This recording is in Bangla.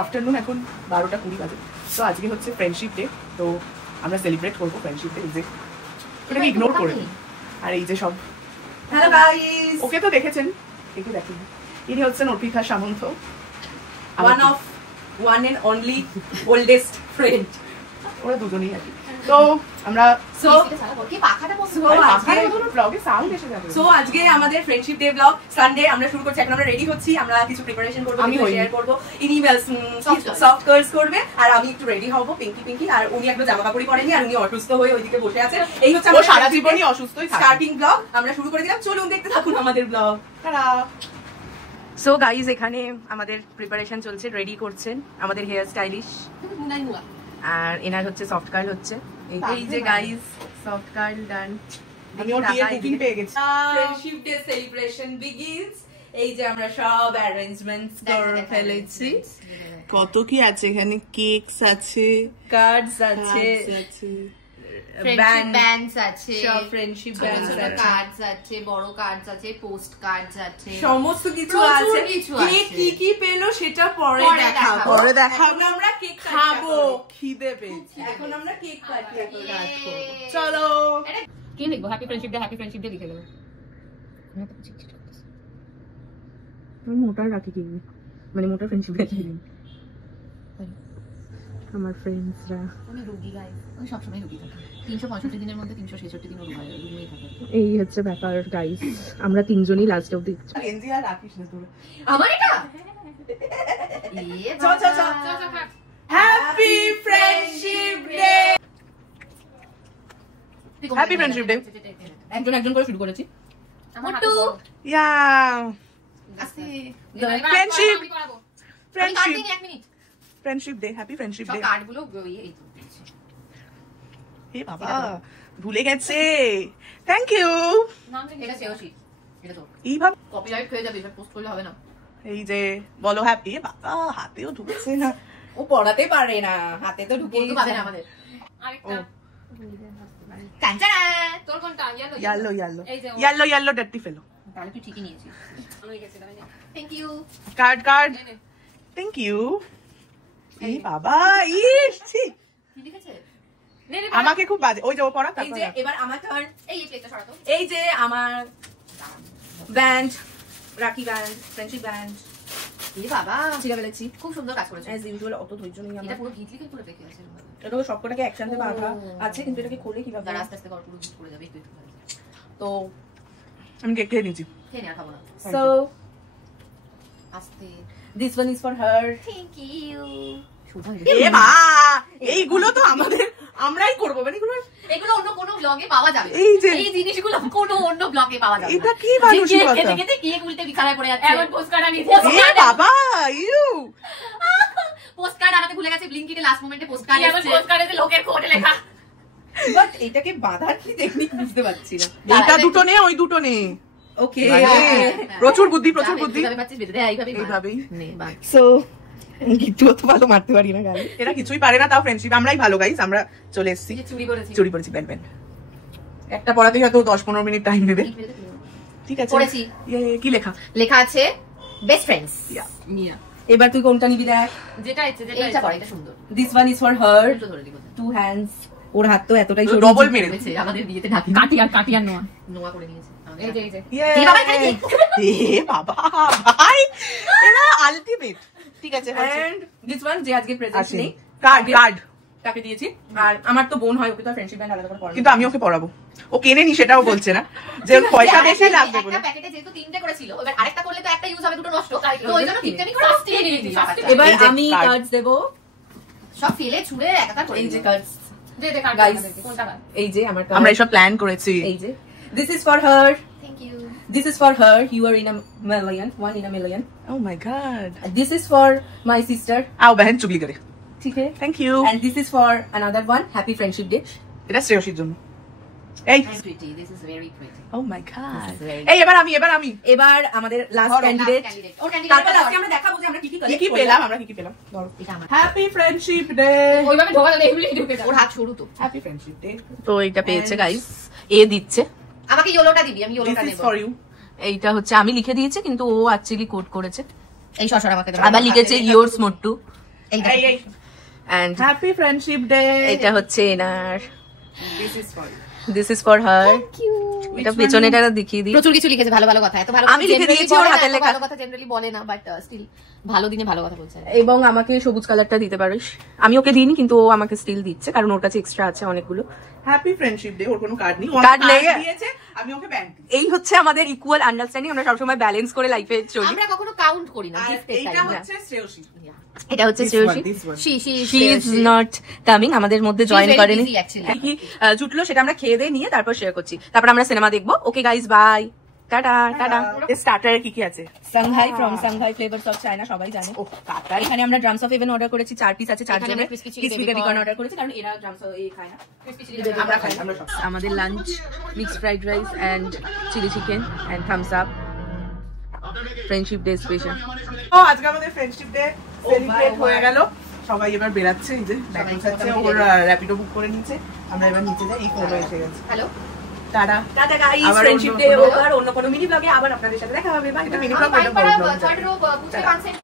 আফটারনুন এখন 12:20 বাজে। তো আজকে হচ্ছে ফ্রেন্ডশিপ ডে, তো আমরা সেলিব্রেট করবো ফ্রেন্ডশিপ ডে। এই যে ওটাকে ইগনোর করে, আর এই যে সব হ্যালো গাইস, ওকে তো দেখেছেন, একে দেখেন, ইনি হচ্ছেন অর্পিতা সামন্ত, one and only oldest friend. ওরা দুজনেই আর কি। তো আমরা আজকে আমাদের ফ্রেন্ডশিপ ডে ব্লগ সানডে আমরা শুরু করছি। এখন আমরা রেডি হচ্ছি, আমরা কিছু প্রিপারেশন করবো, আমি শেয়ার করবো, ইনি সফট কার্লস করবে আর আমি একটু রেডি হবো পিঙ্কি। আর উনি একটু জামা কাপড়ই পরেনি আর উনি অসুস্থ হয়ে ওইদিকে বসে আছে। এই হচ্ছে আমার সারা জীবনই অসুস্থ স্টার্টিং ব্লগ। আমরা শুরু করে দিলাম, চলুন দেখতে থাকুন আমাদের ব্লগ। সো গাইজ এখানে আমাদের প্রিপারেশন চলছে, রেডি করছেন আমাদের হেয়ার স্টাইলিশ, আর এনার হচ্ছে সফট কার্ল হচ্ছে। এই যে গাইজ সফট কার্ল ডান, আমি ওর বিয়ের বুকিং পেয়ে গেছি। Friendship day celebration begins. এই যে আমরা সব অ্যারেঞ্জমেন্টস করে ফেলেছি। কত কি আছে এখানে, কেকস আছে, কার্ডস আছে, ব্যান্ডস আছে, সব ফ্রেন্ডশিপ ব্যান্ডস আছে, কার্ডস আছে, বড় কার্ডস আছে, পোস্ট কার্ডস আছে, সমস্ত কিছু আছে। কি কি পেলো সেটা পরে দেখাবো। আমরা কেক খাবো, খিদে পেয়েছে, এখন আমরা কেক কাটবো। চলো কি লিখবো? Happy friendship day, happy friendship day লিখে দেবো। মোটার রাখি কি, মানে মোটার ফ্রেন্ডশিপ ডে আমার ফ্রেন্ডসরা। আমি রোগী গাইস, আমি সবসময় রোগী থাকি। 365 দিনের মধ্যে 366 দিন রুমেই থাকি। এই হচ্ছে ব্যাপার গাইস, আমরা তিনজনই লাস্ট অবধি। এনজি আর রাখিস না তোরা। আমার এটা happy friendship day, happy friendship day. একজন করে শুরু করেছি। মোটু ইয়া আসি friendship, friendship 1 minute. Friendship day, happy friendship day. সব কার্ডগুলো এই তো দিয়েছি। হে বাবা ভুলে গেছে, থ্যাংক ইউ। এটা সেওশি, এটা তো এইভাবে কপিরাইট হয়ে যাবে, এটা পোস্ট করলে হবে না। এই যে বলো হ্যাপি, বাবা হাতেও ঢুকছে না, ও পড়াতে পারে না, হাতে তো ঢুকে পাবে না আমাদের। আরেকটা কাঞ্চনা, তোর কোনটা? Yellow yellow yellow yellow dirty fellow. তাহলে তুই ঠিকই নিয়েছিস। হয়ে গেছে তাহলে। Thank you. Card thank you. এই বাবা ইস ছি, কি লিখেছে? আমাকে খুব বাজে। ওই যে ও পড়া। এই যে এবার আমার টার্ন। এই প্লেটটা সরাতো। এই যে আমার ব্যান্ড, রাখি ব্যান্ড, ফ্রেন্ডশিপ ব্যান্ড। এই বাবা ছিঁড়ে ফেলেছি। খুব সুন্দর কাজ করেছে। অ্যাজ ইউজুয়াল অত ধৈর্য নেই এটা আমার। পুরো ভিট লিখে পুরো দেখে আছে। এটা সবকটাকে একসাথে বাঁধা আছে, কিন্তু এটাকে খুলে কিভাবে? তার আস্তে আস্তে পুরো ভিট করে যাবে একটু। তো আমি কেক খেয়ে নিয়েছি। খেয়ে না খাবো না। সো আস্তে। This one is for her. Thank you. এ মা, এইগুলো তো আমরাই করবো, মানে এগুলো অন্য কোনো ব্লগে পাওয়া যাবে। এই যে এই জিনিসগুলো কোনো অন্য ব্লগে পাওয়া যাবে। এটা কি মানসিকতা? খেতে খেতে কেক উল্টে বিছানায় পড়ে যাচ্ছে। এমন পোস্টকার্ড আনিয়েছে। এ বাবা ইউ, পোস্টকার্ড আনাতে ভুলে গেছে। ব্লিঙ্কিটে লাস্ট মোমেন্টে পোস্টকার্ড এসেছে। এমন পোস্টকার্ডে লোকের কোডে লেখা। বাট এটাকে বাঁধার কি টেকনিক বুঝতে পারছি না। এটা দুটো নে, ওই দুটো নে। ওকে, প্রচুর বুদ্ধি, প্রচুর বুদ্ধি। এইভাবে পাচ্ছিস বেঁধে দে, এইভাবেই নে। সো কিছু তো ভালো মারতে পারি না গালি। এরা কিছুই পারে না, তাও ফ্রেন্ডশিপ। আমরাই ভালো গাইস, আমরা চলে এসেছি। চুরি করেছি ব্যান্ড। একটা পড়াতেই হয়তো 10-15 মিনিট টাইম নেবে। ঠিক আছে, পড়েছি। কি লেখা আছে? Best friends. এবার তুই কোনটা নিবি দেখ। যেটা ইচ্ছে, যেটা পড়ে, এটা সুন্দর। দিস ওয়ান ইজ ফর হার। ধরে দিবো। Two hands. ওর হাত তো এতটাই ডবল মেরেছে। আমাদের বিয়েতে ঢাকি কাটিয়ার নোয়া করে নিয়েছে। এই যে এ বাবা ভাই, এরা আলটিমেট। ঠিক আছে, এন্ড দিস ওয়ান যে আজকে প্রেজেন্ট নেই, কার্ড তাকে দিয়েছি। আর আমার তো বোন হয়, ওকে তো ফ্রেন্ডশিপ ব্যান্ড আলাদা করে পড়ানো, কিন্তু আমি ওকে পড়াবো। ও কেনে নি সেটাও বলছে না, যে পয়সা বেশি লাগবে বলে। একটা প্যাকেটে যেহেতু 3টে করেছিল, এবার আরেকটা করলে তো একটা ইউজ হবে, দুটো নষ্ট। তো ওই জন্য 3টে আমি করে ফার্স্টে নিয়ে নিয়েছি। এবার আমি কার্ডস দেব, সব ফেলে ছুঁড়ে একাকার করে। এই যে কার্ডস, যে কার্ড গাইস, কোনটা কার্ড? এই যে আমার আমরা এসব প্ল্যান করেছি। এই যে this is for her. Thank you. This is for her. You are in a million. One in a million. Oh my god. This is for my sister. आओ बहन चुगली करे। ठीक है। Thank you. And this is for another one. Happy Friendship Day. এটা শ্রেয়সীর জন্য। এই pretty. This is very pretty. Oh my god. এই এবার আমি এবার আমাদের লাস্ট ক্যান্ডিডেট। ওর ক্যান্ডিডেট। তারপর আজকে আমরা দেখাবো যে আমরা কি কি পেলাম, আমরা কি পেলাম। ধরো এটা আমার। Happy friendship day. ওইভাবে ঢোকা যাবে, এগুলি ঢুকে যাবে। ওর হাত সরু তো। Happy friendship day. তো এটা পেয়েছে গাইস, এ দিচ্ছে। আমাকে ইয়েলোটা দিবি, আমি ইয়েলোটা This নেব। is for you. এইটা হচ্ছে আমি লিখে দিয়েছি, কিন্তু ও অ্যাকচুয়ালি কোড করেছে। এই সসর আমাকে দাও। আবার লিখেছে yours Motu. And happy friendship day. এটা হচ্ছে এনার, this this is for her. এটা পেছনে এটা দেখিয়ে দিই, প্রচুর কিছু লিখেছে, ভালো ভালো কথা, এত ভালো আমি লিখে দিয়েছি ওর হাতের লেখা। ভালো কথা জেনারেলি বলে না, বাট স্টিল ভালো দিনে ভালো কথা বলছে। এবং আমাকে সবুজ কালারটা দিতে পারিস, আমি ওকে দিইনি কিন্তু ও আমাকে স্টিল দিচ্ছে কারণ ওর কাছে এক্সট্রা আছে অনেকগুলো। Happy friendship day. ওর কোনো কার্ড নেই, কার্ড নেই, দিয়েছে, আমি ওকে ব্যাংক। এই হচ্ছে আমাদের ইকুয়াল আন্ডারস্ট্যান্ডিং, আমরা সবসময় ব্যালেন্স করে লাইফে চলি। আমরা কখনো কাউন্ট করি না গিফটের এইটা টাইম। হচ্ছে শ্রেয়সী, এটা হচ্ছে Shreyasi, she is not coming, আমাদের মধ্যে জয়েন করেনি। কি জুটলো সেটা আমরা খেয়ে দিয়ে নিয়ে তারপর শেয়ার করছি, তারপর আমরা সিনেমা দেখবো। Okay guys, bye, tata tata. স্টার্টারে কি কি আছে? Shanghai from Shanghai flavours of China, সবাই জানে। ও কাকা, এখানে আমরা ড্রামস অফ হেভেন অর্ডার করেছি, 4 পিস আছে, 4 জনের। ক্রিসপি বেবিকর্ন অর্ডার করেছি কারণ এরা ড্রামস এই খায় না, আমরা খাই। আমাদের lunch mixed fried rice and chilli chicken and Thums Up. Friendship day special. ও আজকে আমাদের ফ্রেন্ডশিপ ডে সেলিব্রেট হয়ে গেল। সবাই এবার বেরাচ্ছে, এই যে ব্যাগ গোছাচ্ছে, ওর র‍্যাপিডো বুক করে নিয়েছে। আমরা এবার নিচে যাই, এই ফোনো এসে গেছে। Hello tata tata guys, friendship day over. অন্য কোনো মিনি ব্লগে আবার আপনাদের সাথে দেখা হবে। বাই। এটা মিনি ব্লগ, এটা বড় ব্লগ। থার্ড রো পুচকে কনসেপ্ট